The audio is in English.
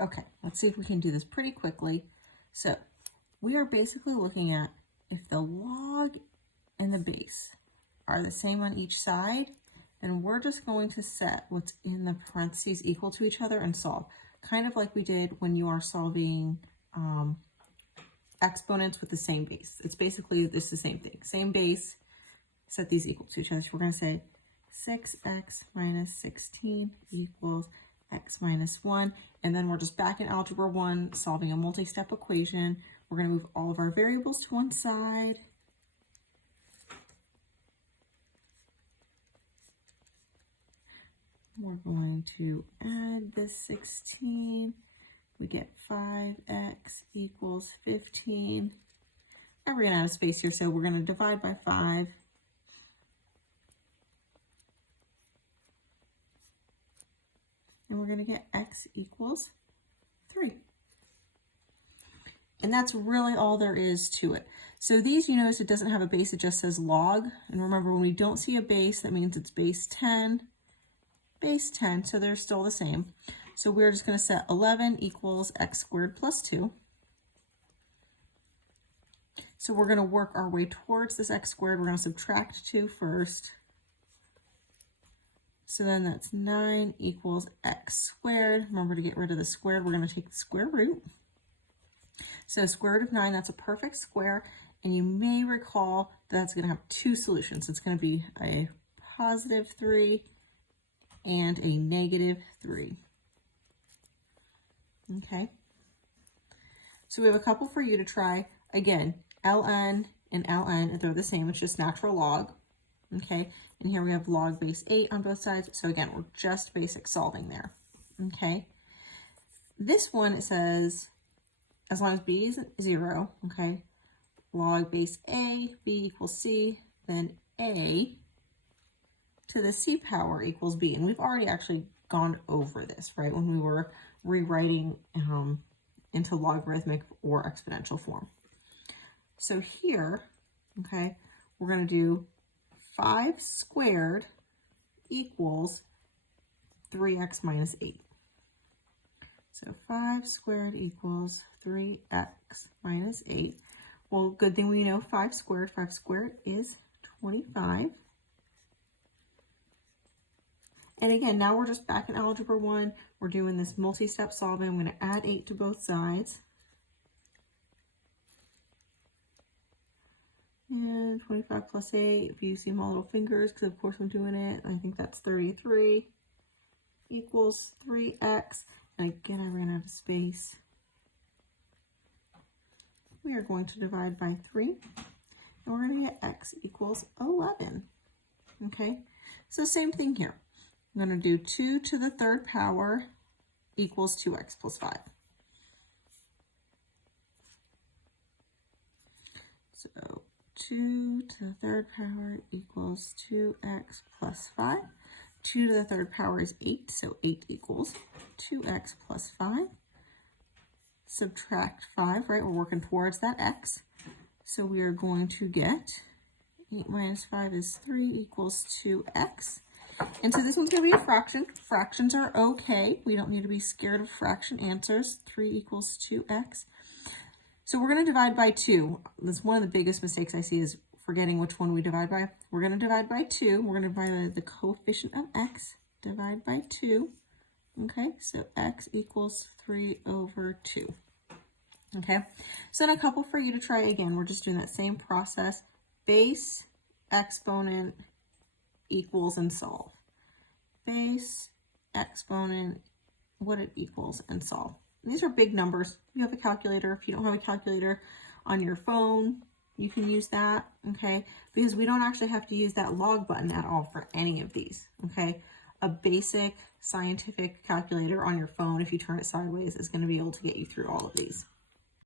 Okay, let's see if we can do this pretty quickly. So we are basically looking at if the log and the base are the same on each side, then we're just going to set what's in the parentheses equal to each other and solve. Kind of like we did when you are solving exponents with the same base. It's basically the same thing. Same base, set these equal to each other. So we're going to say 6x minus 16 equals x minus 1. And then we're just back in Algebra 1 solving a multi-step equation. We're going to move all of our variables to one side. We're going to add this 16. We get 5x equals 15. And we're going to add a space here, so we're going to divide by 5. And we're going to get x equals 3. And that's really all there is to it. So these, you notice it doesn't have a base, it just says log. And remember, when we don't see a base, that means it's base 10, so they're still the same. So we're just going to set 11 equals x squared plus 2. So we're going to work our way towards this x squared. We're going to subtract 2 first. So then that's 9 equals x squared. Remember, to get rid of the squared, we're going to take the square root. So square root of 9, that's a perfect square. And you may recall that's going to have two solutions. It's going to be a positive 3 and a negative 3. Okay. So we have a couple for you to try. Again, ln and ln, they're the same. It's just natural log. Okay. And here we have log base 8 on both sides. So again, we're just basic solving there. Okay. This one, it says, as long as b is 0, okay, log base a, b equals c, then a to the c power equals b. And we've already actually gone over this, right, when we were rewriting into logarithmic or exponential form. So here, okay, we're going to do 5 squared equals 3x minus 8. So 5 squared equals 3x minus 8. Well, good thing we know 5 squared. 5 squared is 25. And again, now we're just back in Algebra 1. We're doing this multi-step solving. I'm going to add 8 to both sides. And 25 plus 8, if you see my little fingers, because of course I'm doing it, I think that's 33, equals 3x. And again, I ran out of space. We are going to divide by 3, and we're going to get x equals 11. Okay, so same thing here. I'm going to do 2 to the third power equals 2x plus 5. So 2 to the third power equals 2x plus 5. 2 to the third power is 8, so 8 equals 2x plus 5. Subtract 5, right? We're working towards that x. So we are going to get 8 minus 5 is 3 equals 2x. And so this one's going to be a fraction. Fractions are okay. We don't need to be scared of fraction answers. 3 equals 2x. So we're going to divide by 2. That's one of the biggest mistakes I see, is forgetting which one we divide by. We're going to divide by 2. We're going to divide by the coefficient of x. Divide by 2. Okay, so x equals 3 over 2. Okay, so then a couple for you to try again. We're just doing that same process. Base, exponent, equals, and solve. Base, exponent, what it equals, and solve. These are big numbers. You have a calculator. If you don't have a calculator on your phone, you can use that, okay? Because we don't actually have to use that log button at all for any of these, okay? A basic scientific calculator on your phone, if you turn it sideways, is going to be able to get you through all of these.